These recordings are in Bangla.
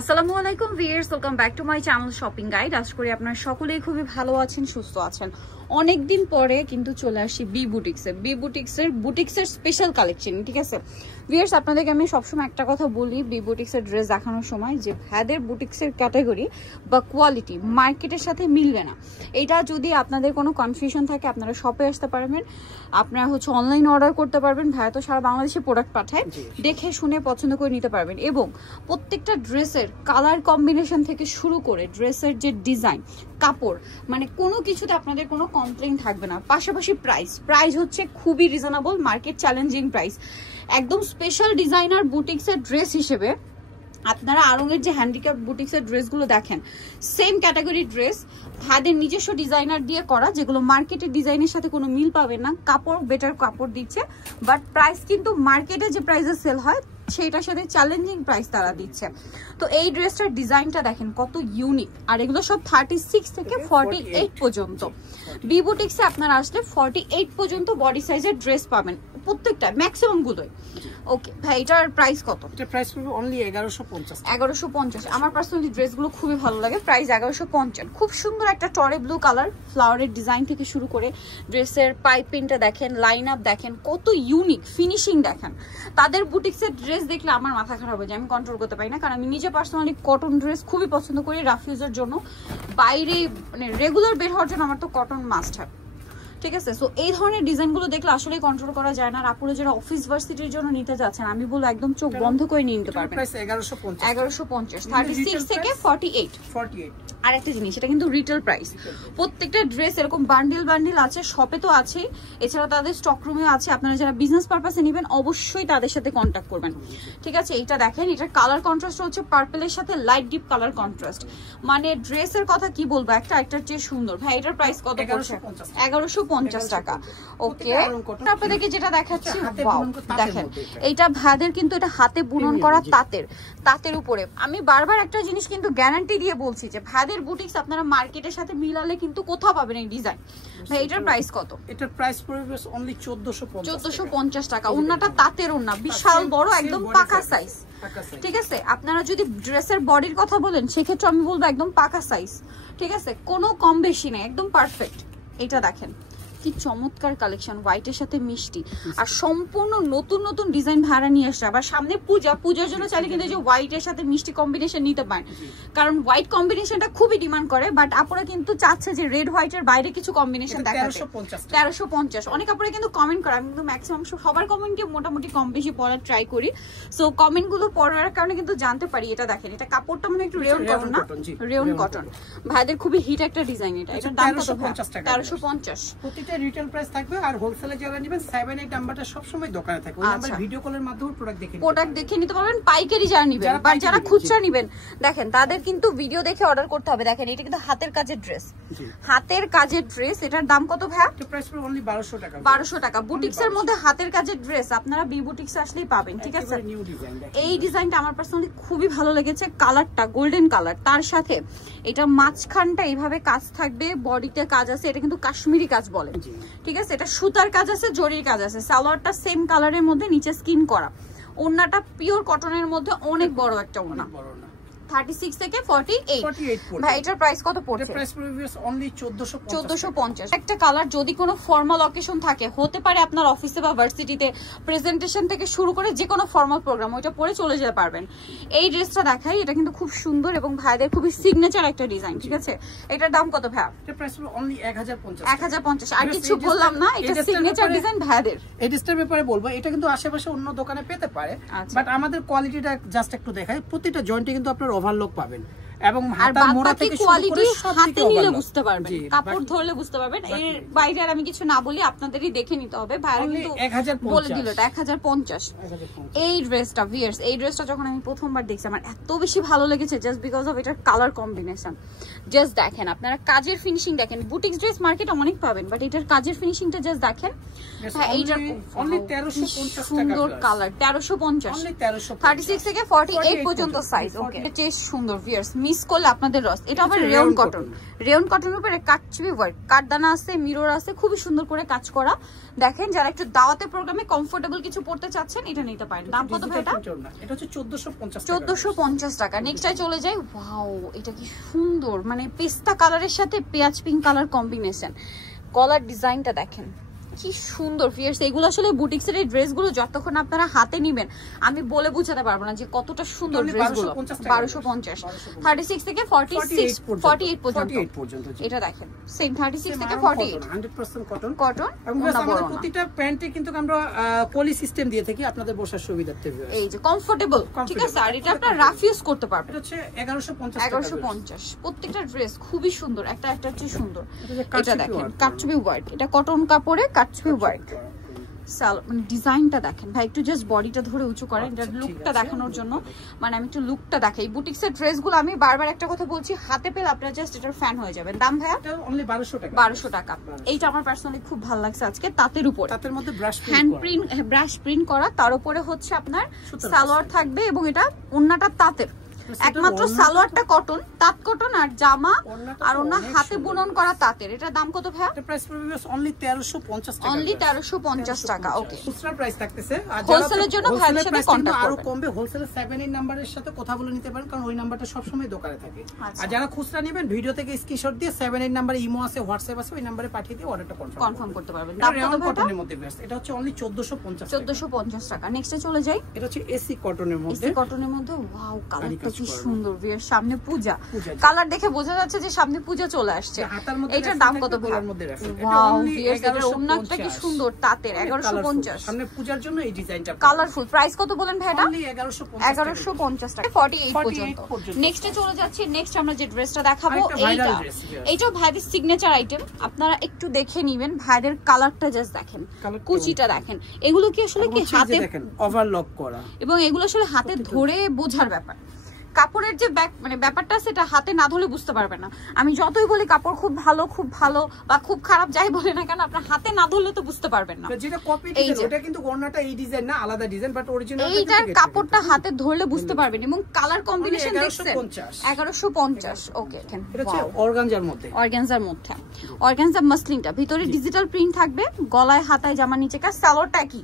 আসসালামু আলাইকুম viewers, welcome back to my channel shopping guide. আশা করি আপনারা সকলেই খুবই ভালো আছেন, সুস্থ আছেন। অনেকদিন পরে কিন্তু চলে আসি বি বুটিক্সের স্পেশাল কালেকশন। ঠিক আছে ভিউয়ার্স, আপনাদেরকে আমি সবসময় একটা কথা বলি বি বুটিক্সের ড্রেস দেখানোর সময়, যে ভাইদের বুটিক্সের ক্যাটাগরি বা কোয়ালিটি মার্কেটের সাথে মিলবে না। এটা যদি আপনাদের কোনো কনফিউশন থাকে আপনারা শপে আসতে পারবেন, আপনারা অনলাইন অর্ডার করতে পারবেন। ভাইয়া তো সারা বাংলাদেশে প্রোডাক্ট পাঠায়, দেখে শুনে পছন্দ করে নিতে পারবেন। এবং প্রত্যেকটা ড্রেসের কালার কম্বিনেশন থেকে শুরু করে ড্রেসের যে ডিজাইন, কাপড়, মানে কোনো কিছুতে আপনাদের কোনো কমপ্লেইন থাকবে না। পাশাপাশি প্রাইস হচ্ছে খুবই রিজনেবল, মার্কেট চ্যালেঞ্জিং প্রাইস। একদম স্পেশাল ডিজাইনার বুটিক্সের ড্রেস হিসেবে আপনারা আরঙের যে হ্যান্ডিক্যাপ বুটিক্সের ড্রেসগুলো দেখেন, সেম ক্যাটাগরি ড্রেস ভাইদের নিজস্ব ডিজাইনার দিয়ে করা, যেগুলো মার্কেটের ডিজাইনের সাথে কোনো মিল পাবেন না। কাপড় বেটার কাপড় দিচ্ছে, বাট প্রাইস কিন্তু মার্কেটে যে প্রাইসে সেল হয় সেটার সাথে চ্যালেঞ্জিং প্রাইস তারা দিচ্ছে। তো এই ড্রেসটার ডিজাইনটা দেখেন কত ইউনিক, আর এগুলো সব 36 থেকে 48 পর্যন্ত। বি বুটিক্সে আপনারা আসলে 48 পর্যন্ত বডি সাইজের ড্রেস পাবেন, প্রত্যেকটা ম্যাক্সিমাম গুলোই। ওকে ভাই, এটার প্রাইস কত? এটা প্রাইস পড়বে অনলি 1150। 1150। আমার পার্সোনালি ড্রেসগুলো খুবই ভালো লাগে। প্রাইস 1150। খুব সুন্দর একটা টরে ব্লু কালার, ফ্লাওয়ারের ডিজাইন থেকে শুরু করে ড্রেসের পাইপিংটা দেখেন, লাইন আপ দেখেন, কত ইউনিক ফিনিশিং দেখেন। তাদের বুটিক্সের ড্রেস দেখলে আমার মাথা খারাপ হয়ে যায়, আমি কন্ট্রোল করতে পারি না, কারণ আমি নিজে পার্সোনালি কটন ড্রেস খুবই পছন্দ করি রাফ ইউজের জন্য। বাইরে মানে রেগুলার বের হওয়ার জন্য আমার তো কটন মাস্ট হ্যাভ। ঠিক আছে, সো এই ধরনের ডিজাইনগুলো দেখলে আসলে কন্ট্রোল করা যায় না। আর আপুরা যারা অফিস ভার্সিটির জন্য নিতে যাচ্ছেন, আমি বলবো একদম চোখ বন্ধ করে নিয়ে নিতে পারবেন। 1150 36 থেকে 48। আর একটা জিনিস, এটা কিন্তু রিটেল প্রাইস। প্রত্যেকটা ড্রেস এরকম বান্ডিল আছে, শপে তো আছে, এছাড়া তাদের স্টক রুমেও আছে। আপনারা যারা বিজনেস পারপাসে নেবেন অবশ্যই তাদের সাথে কন্ট্যাক্ট করবেন। ঠিক আছে, এটা দেখেন, এটার কালার কন্ট্রাস্ট হচ্ছে পার্পলের সাথে লাইট ডিপ কালার কন্ট্রাস্ট। মানে ড্রেসের কথা কি বলবো, একটার চেয়ে সুন্দর। ভাই এটার প্রাইস কত পড়ছে? 1150 টাকা। ওকে, আপনাদেরকে যেটা দেখাচ্ছি, দেখেন এইটা ভাইদের কিন্তু এটা হাতে বুনন করা তাঁতের উপরে। আমি বারবার একটা জিনিস কিন্তু গ্যারান্টি দিয়ে বলছি যে ভাইদের বুটিক্স আপনারা মার্কেটের সাথে মিলালে কিন্তু কোথাও পাবেন এই ডিজাইন। ভাই এটার প্রাইস কত? এটার প্রাইস পড়বে অনলি 1450 টাকা। ওন্নাটা তাঁতের ওন্না, বিশাল বড়, একদম পাকা সাইজ। ঠিক আছে, আপনারা যদি ড্রেসের বডির কথা বলেন সেক্ষেত্রে আমি বলবো একদম পাকা সাইজ। ঠিক আছে, কোনো কম বেশি নেই, একদম পারফেক্ট। এটা দেখেন কি চমৎকার কালেকশন, হোয়াইটের সাথে মিষ্টি, আর সম্পূর্ণ নতুন ডিজাইন ভাড়া নিয়ে আসছে। আবার সামনে পূজার জন্য চাইলে কিন্তু যে হোয়াইটের সাথে মিষ্টি কম্বিনেশন নিতে পারেন, কারণ হোয়াইট কম্বিনেশনটা খুবই ডিমান্ড করে। বাট আপুরা কিন্তু চাচ্ছে যে রেড হোয়াইটের বাইরে কিছু কম্বিনেশন দেখাতে। 1350। অনেক আপুরা কিন্তু কমেন্ট করে, আমি কিন্তু ম্যাক্সিমাম সবার কমেন্টকে মোটামুটি কম বেশি পড়ার ট্রাই করি। সো কমেন্ট গুলো পড়ার কারণে কিন্তু জানতে পারি। এটা দেখেন, এটা কাপড়টা মানে একটু রেয়ন কটন না, রেয়ন কটন। ভাইদের খুবই হিট একটা ডিজাইন। এটার দাম কত? 1350। প্রতিটা রিটেল প্রাইস থাকবে, আর হোলসেলে যারা নেবেন 78 নাম্বারটা সব সময় দোকানে থাকে, ওই নাম্বার ভিডিও কলের মাধ্যমে প্রোডাক্ট দেখে নিতে পারবেন। পাইকারি যারা নেবেন বা যারা খুচরা নেবেন, দেখেন তাদের কিন্তু ভিডিও দেখে অর্ডার করতে হবে। দেখেন এটা কিন্তু হাতের কাজের ড্রেস। এটার দাম কত ভাই? এটা প্রাইস পড়বে অনলি 1200 টাকা। 1200 টাকা। বুটিক্সের মধ্যে হাতের কাজের ড্রেস আপনারা বি বুটিক্সে আসলেই পাবেন। ঠিক আছে, এই ডিজাইনটা আমার পার্সোনালি খুবই ভালো লেগেছে। কালারটা গোল্ডেন কালার, তার সাথে এটা মাঝখানটা এইভাবে কাজ থাকবে, বডিতে কাজ আছে। এটা কিন্তু কাশ্মীরি কাজ বলে। ঠিক আছে, এটা সুতার কাজ আছে, জরির কাজ আছে। সালোয়ারটা সেম কালারের মধ্যে, নিচে স্কিন করা। ওন্নাটা পিওর কটনের মধ্যে অনেক বড় একটা ওন্না, 36 থেকে 48। ভাই এটার প্রাইস কত পড়ছে? এটার প্রাইস পড়বে অনলি 1450। একটা কালার যদি কোনো ফর্মাল অকেশন থাকে, হতে পারে আপনার অফিসে বা ভার্সিটিতে প্রেজেন্টেশন থেকে শুরু করে যে কোনো ফর্মাল প্রোগ্রাম, ওইটা পরে চলে যেতে পারবেন। এই ড্রেসটা দেখাই, এটা কিন্তু খুব সুন্দর এবং ভাইদের খুবই সিগনেচার একটা ডিজাইন। ঠিক আছে, এটার দাম কত ভাই? এটার প্রাইস পড়বে অনলি 1050। 1050। আর কিছু বললাম না, এটা সিগনেচার ডিজাইন ভাইদের। এই ড্রেসটার ব্যাপারে বলবো, এটা কিন্তু আশেপাশে অন্য দোকানে পেতে পারে, বাট আমাদের কোয়ালিটিটা জাস্ট একটু দেখাই। প্রতিটা জয়েন্টে কিন্তু আপনারা ওভারলোক পাবেন, এবং হাতার মোড়া থেকে শুরু করে সব হাতে নিলে বুঝতে পারবেন, কাপড় ধরলে বুঝতে পারবেন। এর বাইরে আর আমি কিছু না বলি, আপনাদেরই দেখে নিতে হবে। ভাইরা কিন্তু বলে দিল এটা 1050। এই ড্রেসটা ভিউয়ার্স, এই ড্রেসটা যখন আমি প্রথমবার দেখছি আমার এত বেশি ভালো লেগেছে, জাস্ট বিকজ অফ এটার কালার কম্বিনেশন। জাস্ট দেখেন, আপনারা কাজের ফিনিশিং দেখেন। বুটিক্স ড্রেস মার্কেটে অনেক পাবেন, বাট এটার কাজের ফিনিশিংটা জাস্ট দেখেন। হ্যাঁ, এইটা অনলি 1350 টাকা। সুন্দর কালার, 1350। 36 থেকে 48 পর্যন্ত সাইজ। ওকে, এটা সুন্দর ভিউয়ার্স, মিস করলে আপনাদের লস। এটা আবার রেয়ন কটন, রেয়ন কটনের উপরে কাটছবি ওয়ার্ক, কাটদানা আছে, মিরর আছে, খুবই সুন্দর করে কাজ করা। দেখেন যারা একটু দাওয়াতে প্রোগ্রামে কমফোর্টেবল কিছু পড়তে চাচ্ছেন এটা নিতে পারেন। দাম কত ভাই? এটা হচ্ছে 1450 টাকা। নেক্সটে চলে যাই। ওয়াও, এটা কি সুন্দর, মানে পেস্তা কালারের সাথে পেঁয়াজ পিঙ্ক কালার কম্বিনেশন। কলার ডিজাইনটা দেখেন কি সুন্দর ফিয়ার্স। এগুলো আসলে বুটিক্সের এই ড্রেসগুলো যতক্ষণ আপনারা হাতে নেবেন আমি বলে বোঝাতে পারবো না যে কতটা সুন্দর ড্রেসগুলো। 1250 36 থেকে 48 পর্যন্ত। এটা দেখেন সেম 36 থেকে 48 100% কটন এবং আমাদের প্রতিটা প্যান্টে কিন্তু আমরা পলি সিস্টেম দিয়ে থাকি আপনাদের বসার সুবিধার্থে। এই যে কমফোর্টেবল, ঠিক আছে। আর এটা আপনারা রাফ ইউজ করতে পারবেন। এটা হচ্ছে 1150। প্রত্যেকটা ড্রেস খুবই সুন্দর, একটা চেয়ে সুন্দর। এটা দেখেন কাটছবি ওয়ার্ক, এটা কটন কাপড়ে কাটছবি ওয়ার্ক। মানে ডিজাইনটা দেখেন ভাই, একটু জাস্ট বডিটা ধরে উঁচু করেন, এটা লুকটা দেখানোর জন্য। মানে আমি একটু লুকটা দেখাই। বুটিক্সের ড্রেসগুলো আমি বারবার একটা কথা বলছি, হাতে পেলে আপনারা জাস্ট এটার ফ্যান হয়ে যাবেন। দাম ভাইয়া? অনলি 1200 টাকা। এইটা আমার পার্সোনালি খুব ভালো লাগছে আজকে। তাঁতের উপর, তাঁতের মধ্যে ব্রাশ প্রিন্ট করা, তার উপরে হচ্ছে আপনার সালোয়ার থাকবে এবং এটা ওন্নাটা তাঁতের। একমাত্র সালোয়ারটা কটন, তাঁত কটন, আর জামা আর ওনা হাতে বুনন করা তাঁতের। এটার দাম কত ভাইয়া? এটা প্রাইস পড়বে অনলি 1350 টাকা। অনলি 1350 টাকা। ওকে, খুচরা প্রাইস থাকতেছে। আর হোলসেলের জন্য ভাইয়ের সাথে কন্টাক্ট করবেন। আরো কমবে। হোলসেলের 78 নাম্বারের সাথে কথা বলে নিতে পারেন, কারণ ওই নাম্বারটা সব সময় দোকানে থাকে। আর যারা খুচরা নেবেন ভিডিও থেকে স্ক্রিনশট দিয়ে 78 নাম্বারে ইমো আছে, হোয়াটসঅ্যাপ আছে, ওই নাম্বারে পাঠিয়ে দিয়ে অর্ডারটা কনফার্ম করতে পারবেন। দাম কত ভাইয়া? কটনের মধ্যে বেস্ট। এটা হচ্ছে অনলি 1450 টাকা। নেক্সটে চলে যাই। এটা হচ্ছে এসি কটনের মধ্যে। ওয়াও, কালারটা কি সুন্দর। সামনে পূজা, কালার দেখে বোঝা যাচ্ছে যে সামনে পূজা চলে আসছে। এটার দাম কত ভাইয়া? ওয়াও ভিউয়ার্স, এটার ওন্নাটা কি সুন্দর তাঁতের। 1150। সামনে পূজার জন্য এই ডিজাইনটা কালারফুল। প্রাইস কত বলেন ভাই? এটা 1150 টাকা। 48 পর্যন্ত। নেক্সটে চলে যাচ্ছি। নেক্সট আমরা যে ড্রেসটা দেখাবো এইটাও ভাইদের সিগনেচার আইটেম। আপনারা একটু দেখে নেবেন, ভাইদের কালারটা জাস্ট দেখেন, কুচিটা দেখেন। এগুলো কি আসলে কি হাতে দেখেন ওভারলক করা, এবং এগুলো আসলে হাতে ধরে বোঝার ব্যাপার। কাপড়ের যে মানে ব্যাপারটা সেটা হাতে না ধরলে বুঝতে পারবে না। আমি যতই বলি কাপড় খুব ভালো বা খুব খারাপ যাই বলে না কেন, আপনার হাতে না ধরলে তো বুঝতে পারবেন না। যেটা কপি ডিজাইন, ওটা কিন্তু ওড়নাটা এই ডিজাইন না, আলাদা ডিজাইন, বাট অরিজিনাল এইটার কাপড়টা হাতে ধরলে বুঝতে পারবেন। এবং কালার কম্বিনেশন দেখছেন 1150। ওকে, এটা হচ্ছে অর্গানজার মধ্যে। অর্গানজা মাসলিনটা, ভিতরে ডিজিটাল প্রিন্ট থাকবে, গলায় হাতায় জামা নিচে কাজ, সালোয়ারটা কি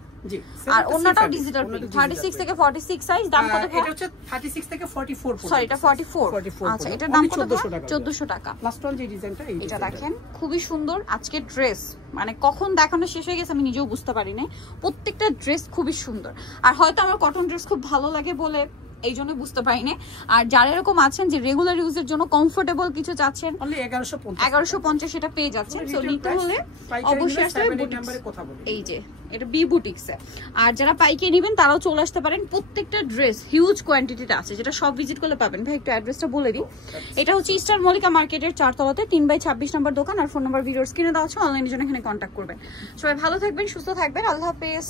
আর ওন্নাটাও ডিজিটাল প্রিন্ট। 36 থেকে 46 সাইজ। দাম কত ভাই? এটা হচ্ছে 36 থেকে 44 পর্যন্ত। সরি, এটা 44। আচ্ছা, এটার দাম কত? 1400 টাকা। লাস্ট ওয়ান যে ডিজাইনটা, এটা দেখেন খুবই সুন্দর। আজকে ড্রেস মানে কখন দেখানো শেষ হয়ে গেছে আমি নিজেও বুঝতে পারি না। প্রত্যেকটা ড্রেস খুবই সুন্দর। আর হয়তো আমার কটন ড্রেস খুব ভালো লাগে বলে এই জন্য বুঝতে পারি না। আর যারা এরকম আছেন যে রেগুলার ইউজের জন্য কমফোর্টেবল কিছু চাচ্ছেন, 1150 এটা পেয়ে যাচ্ছেন। সো নিতে হলে অবশ্যই আসলে এই যে এটা বি বুটিক্সে। আর যারা পাইকে নেবেন তারাও চলে আসতে পারেন। প্রত্যেকটা ড্রেস হিউজ কোয়ান্টিটিতে আছে, যেটা সব ভিজিট করলে পাবেন। ভাই একটু অ্যাড্রেসটা বলে দিই। এটা হচ্ছে ইস্টার মল্লিকা মার্কেটের 4 তলাতে 3/26 নম্বর দোকান। আর ফোন নাম্বার ভিডিওর স্ক্রিনে দেওয়া আছে, অনলাইনের জন্য এখানে কন্ট্যাক্ট করবেন। সবাই ভালো থাকবেন, সুস্থ থাকবেন। আল্লাহ হাফেজ।